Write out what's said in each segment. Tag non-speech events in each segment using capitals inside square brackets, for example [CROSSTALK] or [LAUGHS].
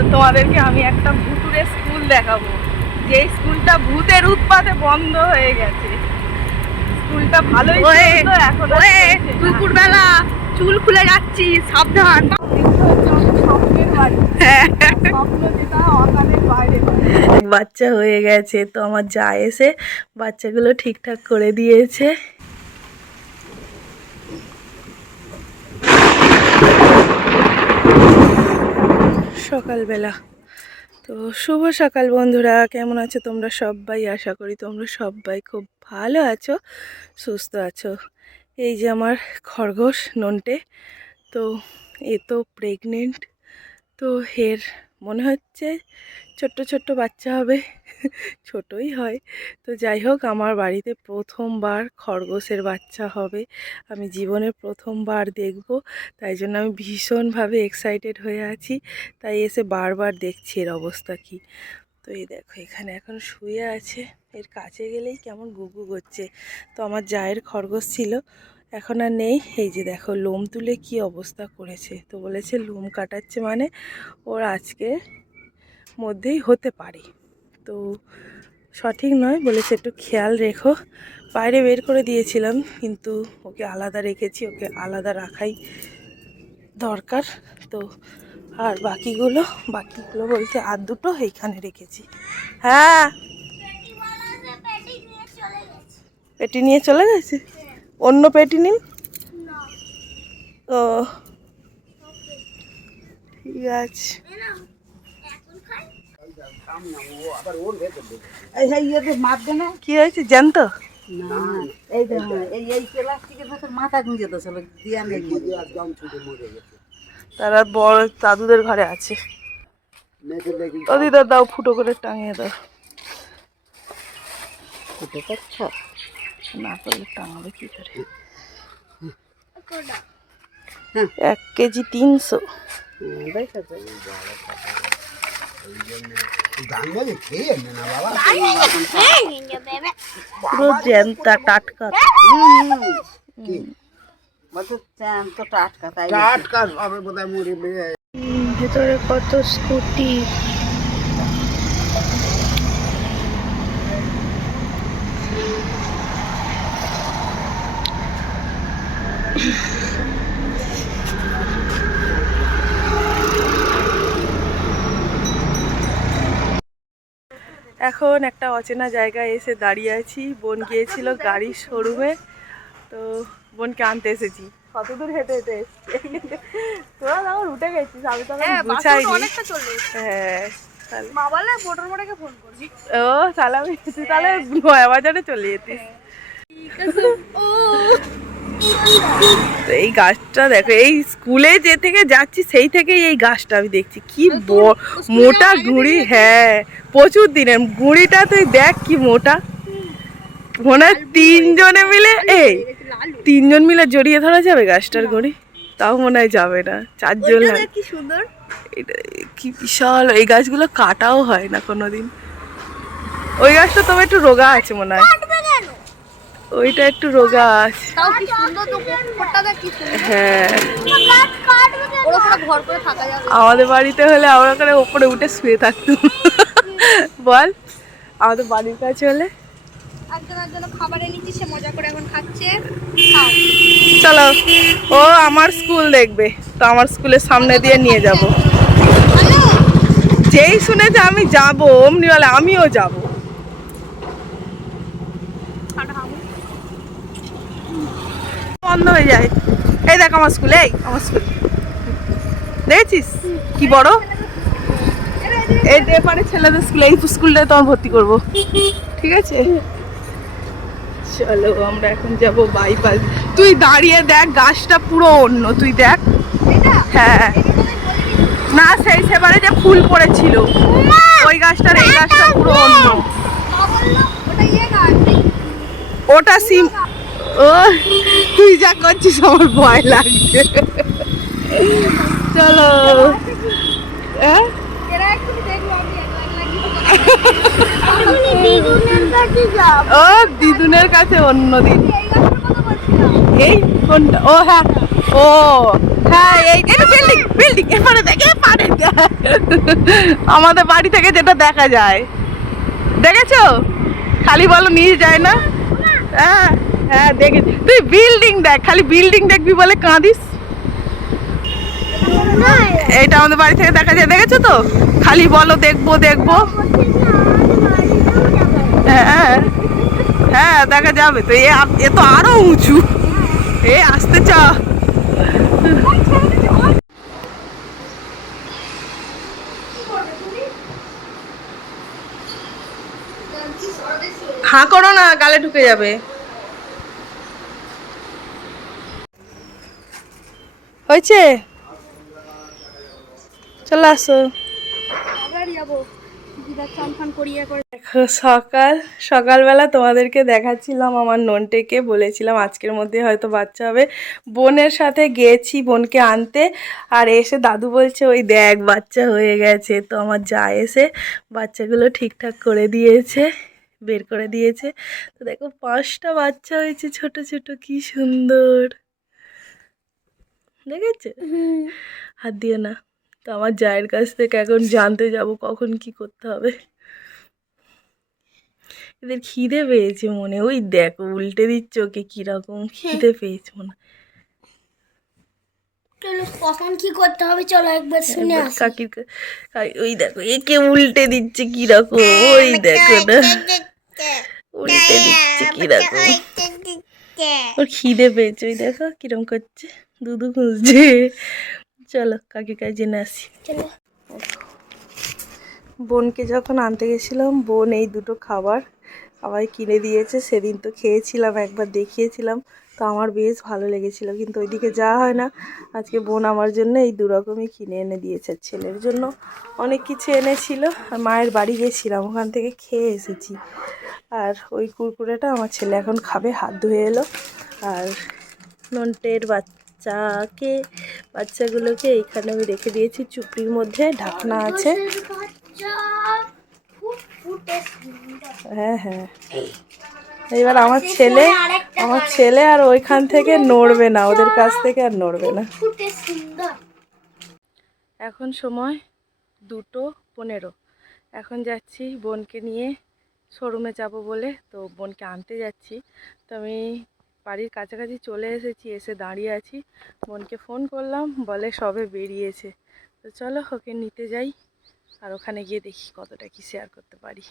তো তোমাদেরকে আমি একটা ভুতুরে স্কুল দেখাবো। যে স্কুলটা ভূতের উৎপাতে বন্ধ হয়ে গেছে। স্কুলটা ভালোই এখন দুপুরবেলা চুল খুলে যাচ্ছি সাবধান। বাইরে বাচ্চা হয়ে গেছে তো আমার যা এসে বাচ্চাগুলো ঠিকঠাক করে দিয়েছে। সকালবেলা। তো শুভ সকাল বন্ধুরা, কেমন আছো তোমরা সবাই আশা করি তোমরা সবাই খুব ভালো আছো, সুস্থ আছো। এই যে আমার খরগোশ নন্টে, তো এ তো প্রেগনেন্ট তো এর মনে হচ্ছে ছোট্ট ছোট্ট বাচ্চা হবে, ছোটই হয়। তো যাই হোক, আমার বাড়িতে প্রথমবার খরগোশের বাচ্চা হবে। আমি জীবনে প্রথমবার দেখব, তাই জন্য আমি ভীষণভাবে এক্সাইটেড হয়ে আছি। তাই এসে বারবার দেখছি এর অবস্থা কি। তো এই দেখো, এখানে এখন শুয়ে আছে। এর কাছে গেলেই কেমন গুগু করছে। তো আমার জায়ের খরগোশ ছিল এখন আর নেই। এই যে দেখো লোম তুলে কি অবস্থা করেছে। তো বলেছে লোম কাটাচ্ছে মানে ওর আজকে মধ্যেই হতে পারে। তো সঠিক নয় বলেছে একটু খেয়াল রেখো। বাইরে বের করে দিয়েছিলাম কিন্তু ওকে আলাদা রেখেছি ওকে আলাদা রাখাই দরকার। তো আর বাকিগুলো বাকিগুলো বলতে আর দুটো এইখানে রেখেছি। হ্যাঁ। পেটি নিয়ে চলে গেছে। অন্য পেটি নিন? ও। ঠিক আছে। কি হয়েছে জানতো না এই এই এই প্লাস্টিকের ভেতর মাথা গুঁজে তো চলো দিয়া নেই। তারা বড় দাদুদের ঘরে আছে। দিদা দাও ফুটো করে টাঙিয়ে দাও। ফুটে করছ? না করলে টাঙাবে কি করে এক কেজি তিনশো। পুরো জ্যান্তা টাটকা। টাটকা ভেতরে কত স্কুটি? এখন একটা অচেনা জায়গায় এসে দাঁড়িয়ে আছি। বোন গিয়েছিল গাড়ির শোরুমে। তো বোনকে আনতে এসেছি। কত দূর হেঁটে হেঁটে এসছি। তোরা আমার উঠে গেছিস। আমি তো গুছাইনি হ্যাঁ ফোন করবি। ও তাহলে আমি তাহলে নয়া বাজারে চলে যেতিস। তো এই গাছটা দেখো এই স্কুলে যে থেকে যাচ্ছি সেই থেকেই এই গাছটা আমি দেখছি। কি মোটা গুঁড়ি হ্যাঁ প্রচুর দিনের গুঁড়িটা তুই দেখ কি মোটা। মনে হয় তিনজনে মিলে এই তিনজন মিলে জড়িয়ে ধরা যাবে গাছটার গুঁড়ি তাও মনে হয় যাবে না চারজন। কি সুন্দর। এটা কি বিশাল এই গাছগুলো কাটাও হয় না কোনোদিন। ওই গাছটা তবে একটু রোগা আছে মনে হয়। ওইটা একটু রোগা আছে। হ্যাঁ। আমাদের বাড়িতে হলে আমরা ওখানে ওপরে উঠে শুয়ে থাকতো বল আমাদের বাড়ির কাছে হলে? একজন একজন খাবার এনেছি সে মজা করে এখন খাচ্ছে। চলো ও আমার স্কুল দেখবে তো আমার স্কুলের সামনে দিয়ে নিয়ে যাব। যেই শুনেছে আমি যাব অমনি বলে আমিও যাব। বন্ধ হয়ে যায়। এই দেখ আমার স্কুল এই আমার স্কুল দেখেছিস? কি বড়? এই এপারে ছেলেদের স্কুলে এই স্কুলটায় তোমার ভর্তি করব। ঠিক আছে? চলো আমরা এখন যাব বাইপাস তুই দাঁড়িয়ে দেখ গাছটা পুরো অন্য। তুই দেখ। হ্যাঁ। না সেই সেবারে যে ফুল পড়েছিল। ওই গাছটার এই গাছটা পুরো অন্য। ইয়ে ওটা সিম ও তুই যা করছিস, আমার ভয় লাগছে। চলো। হ্যাঁ? ও, দিদুনের কাছে অন্য দিন। এই কোনটা ও হ্যাঁ। ও হ্যাঁ এই বিল্ডিং বিল্ডিং এপারে দেখ, এপারে আমাদের বাড়ি থেকে যেটা দেখা যায়। দেখেছ? খালি বলো, নিয়ে যায় না? হ্যাঁ। হ্যাঁ দেখেছি। তুই বিল্ডিং দেখ, খালি বিল্ডিং দেখবি বলে কাঁদিস। এইটা আমাদের বাড়ি থেকে দেখা যায়, দেখেছ তো? খালি বলো, দেখব দেখব। হ্যাঁ হ্যাঁ দেখা যাবে। তো এ তো আরও উঁচু। এ আসতে চ। হাঁ করো না, গালে ঢুকে যাবে। হয়েছে? চলে আসো। সকাল, সকালবেলা তোমাদেরকে দেখাচ্ছিলাম, আমার ননটেকে বলেছিলাম, আজকের মধ্যে হয়তো বাচ্চা হবে। বোনের সাথে গেছি বোনকে আনতে, আর এসে দাদু বলছে, ওই দেখ, বাচ্চা হয়ে গেছে। তো আমার যা এসে বাচ্চাগুলো ঠিকঠাক করে দিয়েছে, বের করে দিয়েছে। তো দেখো, পাঁচটা বাচ্চা হয়েছে, ছোট ছোট, কি সুন্দর। দেখেছে হাত দিয়ে না। তো আমার জায়ের কাছ থেকে এখন জানতে যাব কখন কি করতে হবে। এদের খিদে পেয়েছে মনে ওই দেখো উল্টে দিচ্ছে ওকে কীরকম খিদে পেয়েছে মনে। কখন কি করতে হবে চলো একবার শুনে একবার আসি। কাকির ওই দেখো একে উল্টে দিচ্ছে কীরকম ওই দেখো না। উল্টে দিচ্ছে কীরকম। ওর খিদে পেয়েছে ওই দেখো কিরম করছে। দুধু খুঁজছে। চলো কাকি কাজ জেনে আসি। চলো। বোনকে যখন আনতে গেছিলাম বোন এই দুটো খাবার আমায় কিনে দিয়েছে। সেদিন তো খেয়েছিলাম একবার দেখিয়েছিলাম। তো আমার বেশ ভালো লেগেছিল কিন্তু ওইদিকে যাওয়া হয় না। আজকে বোন আমার জন্য এই দু রকমই কিনে এনে দিয়েছে ছেলের জন্য। অনেক কিছু এনেছিল আর মায়ের বাড়ি গেছিলাম ওখান থেকে খেয়ে এসেছি। আর ওই কুরকুরেটা আমার ছেলে এখন খাবে হাত ধুয়ে এলো। আর নন্টের বাচ্চাকে, বাচ্চাগুলোকে এইখানে আমি রেখে দিয়েছি। চুপড়ির মধ্যে ঢাকনা আছে। হ্যাঁ হ্যাঁ। এবার আমার ছেলে আমার ছেলে আর ওইখান থেকে নড়বে না। ওদের কাছ থেকে আর নড়বে না। এখন সময় দুটো পনেরো। এখন যাচ্ছি বোনকে নিয়ে শোরুমে যাব বলে। তো বোনকে আনতে যাচ্ছি। তো আমি বাড়ির কাছাকাছি চলে এসেছি, এসে দাঁড়িয়ে আছি। বোনকে ফোন করলাম, বলে সবে বেরিয়েছে। তো চলো ওকে নিতে যাই আর ওখানে গিয়ে দেখি কতটা কি শেয়ার করতে পারি।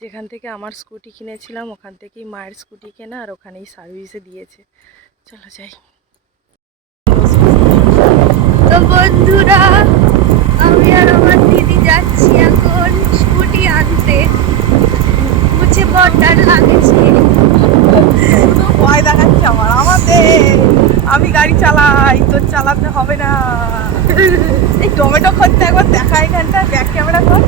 যেখান থেকে আমার স্কুটি কিনেছিলাম, ওখান থেকেই মায়ের স্কুটি কেনা আর ওখানেই সার্ভিসে দিয়েছে। চলো যাই। তো বন্ধুরা, আমি আর আমার দিদি যাচ্ছি এখন স্কুটি আনতে। মুছে বর্ডার লাগেছে ভয় দেখাচ্ছে আমার আমাদের আমি গাড়ি চালাই তোর চালাতে হবে না। এই টমেটো খোঁজতে একবার দেখা এখানটা ব্যাক ক্যামেরা কর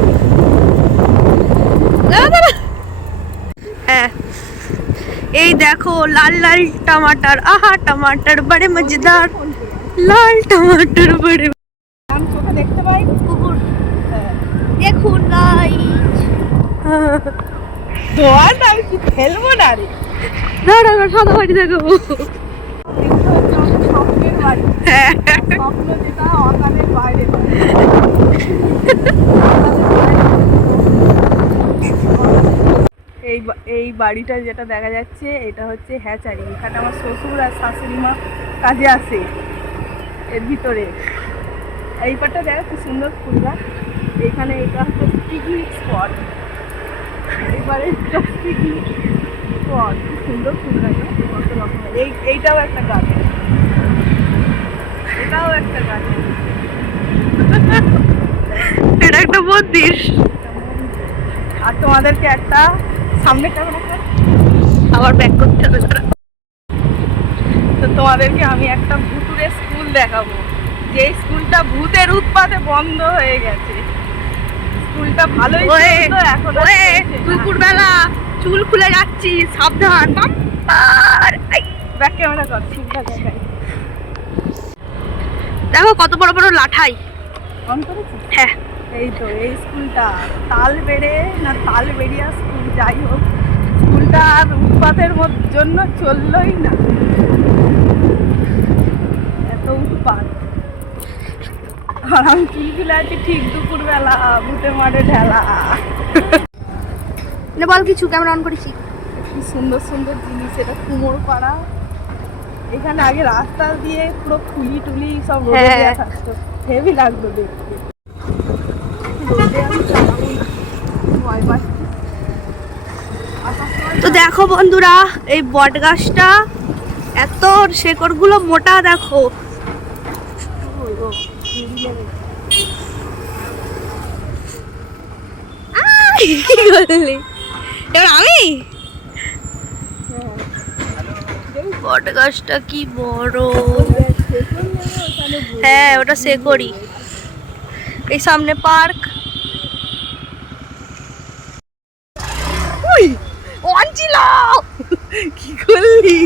এই দেখো লাল লাল টমাটার আহা টমাটার বড় মজেদার। লাল টমাটার বড়ে চোখে দেখতে পাই। কুকুর। হ্যাঁ। দেখুন নাই তোমার আমি কি খেলব না রে। দাঁড়া সাদা বাড়ি দেখাবো। স্বপ্ন যেটা অকালের বাইরে। এই এই বাড়িটা যেটা দেখা যাচ্ছে এটা হচ্ছে হ্যাচারি। এখানে আমার শ্বশুর আর শাশুড়ি মা কাজে আসে এর ভিতরে। এই পাটটা দেখা খুব সুন্দর ফুল গাছ এখানে এটা হচ্ছে পিকনিক স্পট এবারে পিকনিক স্পট কি সুন্দর ফুল গাছ এই এইটাও একটা গাছ। [LAUGHS] এটা একটা মন্দির আর তোমাদেরকে একটা সামনে আবার ব্যাক করতে হবে তো তোমাদেরকে আমি একটা ভুতুরে স্কুল দেখাবো। যে স্কুলটা ভূতের উৎপাতে বন্ধ হয়ে গেছে। স্কুলটা ভালোই এখন দুপুরবেলা চুল খুলে যাচ্ছি সাবধান ব্যাক ক্যামেরা কর স্কুলটা দেখাই দেখো কত বড় বড় লাঠাই। হ্যাঁ। এই তো এই স্কুলটা। তাল বেড়ে না তাল বেড়িয়া স্কুল যাই হোক। স্কুলটা আর উৎপাতের জন্য চললই না। এত উৎপাত। আর আমি চুল আছি ঠিক দুপুরবেলা ভূতে মারে ঢেলা। বল কিছু ক্যামেরা অন করেছি কি সুন্দর সুন্দর জিনিস এটা কুমোর পাড়া এখানে আগে রাস্তা দিয়ে পুরো ফুলি টুলি সব রোদে হ্যাঁ। দেওয়া থাকতো। হেভি লাগতো দেখতে। তো দেখো বন্ধুরা এই বট গাছটা এত শেকড়গুলো মোটা দেখো। কি করলি এবার আমি? বট গাছটা কি বড়? হ্যাঁ ওটা শেকড়ি। এই সামনে পার্ক। কি করলি?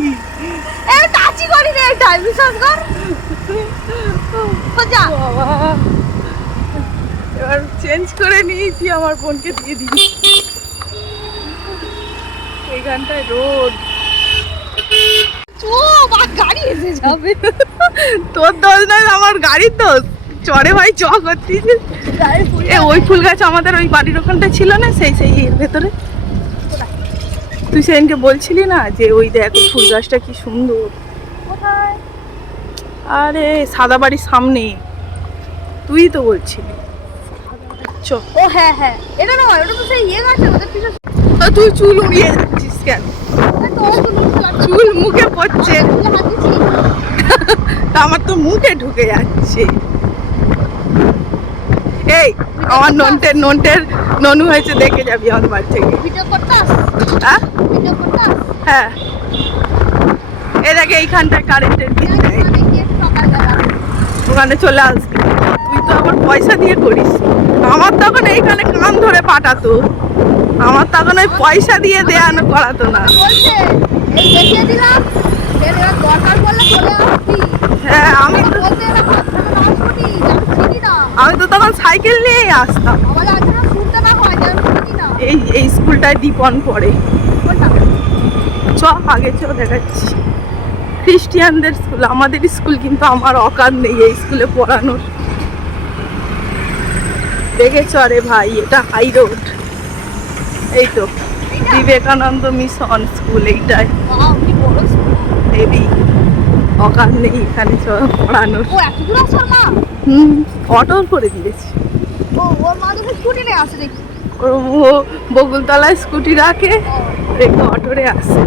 এ টাচি করি রে এটা বিশ্বাস কর। যা এবার চেঞ্জ করে নিয়েছি আমার বোনকে দিয়ে দিই এইখানটায় রোড ও বা গাড়ি এসে যাবে। তোর দোষ নয় আমার গাড়ির দোষ। চড়ে ভাই চ করতিস এ ওই ফুল গাছ আমাদের ওই বাড়ির ওখানটা ছিল না সেই সেই ভেতরে। তুই সেদিনকে বলছিলি না যে ওই দেখ ফুল গাছটা কি সুন্দর। আরে সাদা বাড়ির সামনে। তুই তো বলছিলি। চ। ও হ্যাঁ হ্যাঁ। এটা নয় ওটা তো সেই ইয়ে গাছে তুই চুল উড়িয়ে যাচ্ছিস কেন? চুল মুখে পড়ছে আমার তো মুখে ঢুকে যাচ্ছে। এই আমার নন্টের নন্টের ননু হয়েছে দেখে যাবি আমার বাড়ি থেকে হ্যাঁ? ভিডিও করতাস? হ্যাঁ। এইখানটায় কারেন্টের বিল ওখানে চলে আসবি। তুই তো আবার পয়সা দিয়ে করিস। আমার তখন এইখানে কান ধরে পাঠাতো। আমার তখন ওই পয়সা দিয়ে দেয়ানো করাতো না। হ্যাঁ আমি আমি তো তখন সাইকেল নিয়েই আসতাম। এই এই স্কুলটায় দীপন পড়ে। চ আগে চ দেখাচ্ছি। খ্রিস্টিয়ানদের স্কুল আমাদের স্কুল কিন্তু আমার অকার নেই এই স্কুলে পড়ানোর। দেখেছ? রে ভাই এটা হাই রোড এই তো বিবেকানন্দ মিশন স্কুল এইটাই। হেভি অকার নেই এখানে পড়ানোর। হুম অটো করে দিয়েছি। ও বকুলতলায় স্কুটি রাখে রেখে অটোরে আসে।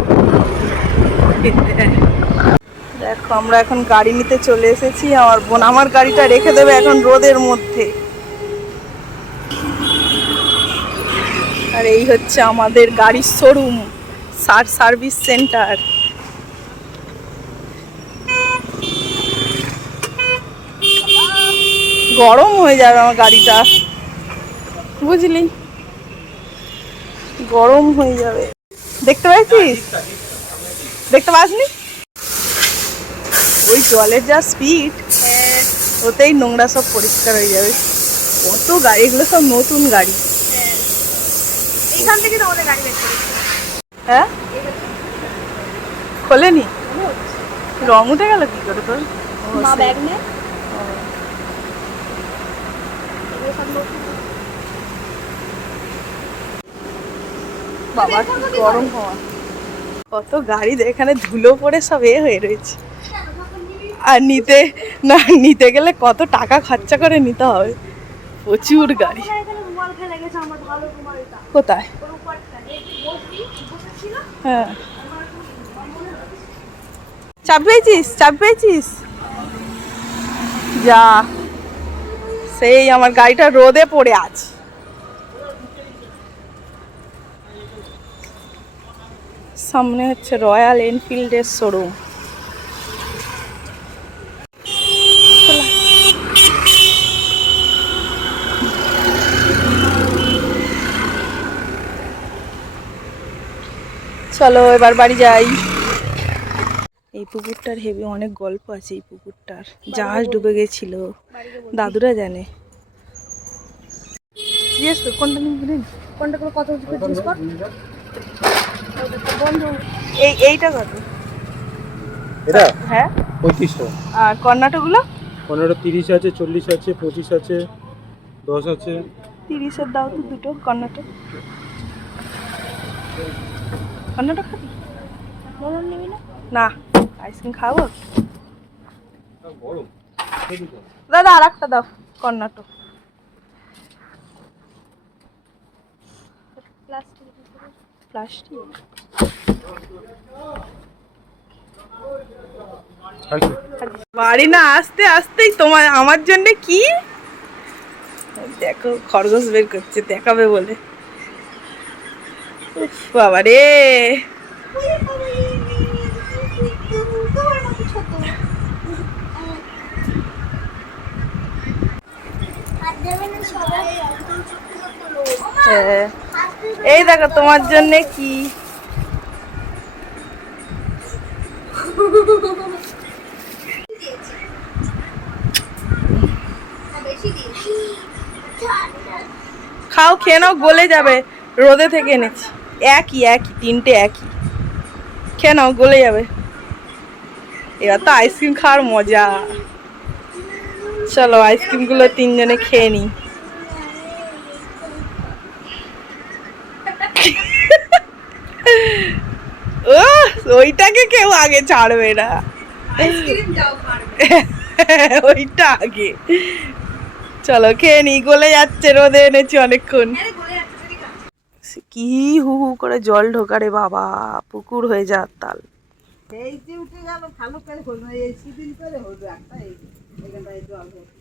দেখো আমরা এখন গাড়ি নিতে চলে এসেছি। আমার বোন আমার গাড়িটা রেখে দেবে এখন রোদের মধ্যে। আর এই হচ্ছে আমাদের গাড়ির শোরুম সার সার্ভিস সেন্টার গরম হয়ে যাবে আমার গাড়িটা। বুঝলি? গরম হয়ে যাবে। দেখতে পাচ্ছিস দেখতে পাসনি? ওই জলের যা স্পিড ওতেই নোংরা সব পরিষ্কার হয়ে যাবে। কত গাড়ি, এগুলো সব নতুন গাড়ি। এইখান থেকে গাড়ি বের করেছে হ্যাঁ? খোলেনি? রং উঠে গেল কি করে তোর? মা ব্যাগ নে। বাবা গরম হওয়া। কত গাড়ি এখানে ধুলো পড়ে সব এ হয়ে রয়েছে। আর নিতে না নিতে গেলে কত টাকা খরচা করে নিতে হবে। প্রচুর গাড়ি। এখানে রুমাল ফেলে গেছে আমার ভালো রুমাল কোথায়? ওর উপরটা। এই হ্যাঁ। চাপ পেয়েছিস? চাপ পেয়েছিস? যা। সেই আমার গাড়িটা রোদে পড়ে আছে সামনে হচ্ছে রয়্যাল এনফিল্ডের শোরুম। চলো এবার বাড়ি যাই। এই পুকুরটার হেভি অনেক গল্প আছে এই পুকুরটার। জাহাজ ডুবে গেছিল। দাদুরা জানে। কোনটা নিবি কোনটা করে কত জিজ্ঞেস কর। বন্ধু। এই এইটা কত এটা? হ্যাঁ। পঁয়ত্রিশশো আর কর্ণাটকগুলো? পনেরো তিরিশ আছে চল্লিশ আছে পঁচিশ আছে দশ আছে। তিরিশের দাও তো দুটো কর্ণাটক। কর্ণাটক খাবি মরণ নিবি না? না আইসক্রিম খাব। দাদা আর একটা দাও কর্ণাটক প্লাস্টিক? বাড়ি না আসতে আসতেই তোমার আমার জন্য কি? দেখো খরগোশ বের করছে দেখাবে বলে। বাবা রে। হ্যাঁ। এই দেখো, তোমার জন্য কি? খাও, খেয়ে নাও, গলে যাবে। রোদে থেকে এনেছি। একই একই তিনটে একই। খেয়ে নাও গলে যাবে। এবার তো আইসক্রিম খাওয়ার মজা। চলো আইসক্রিমগুলো তিনজনে খেয়ে নিই। ও ওইটাকে কেউ আগে ছাড়বে না। [LAUGHS] ওইটা আগে। চলো খেয়ে নি গলে যাচ্ছে রোদে এনেছি অনেকক্ষণ। কি হু হু করে জল ঢোকা রে বাবা পুকুর হয়ে যাওয়ার তাল এই যে উঠে গেল ভালো করে হলো এই সিদিন করে হলো একটা এই যে, জল হচ্ছে।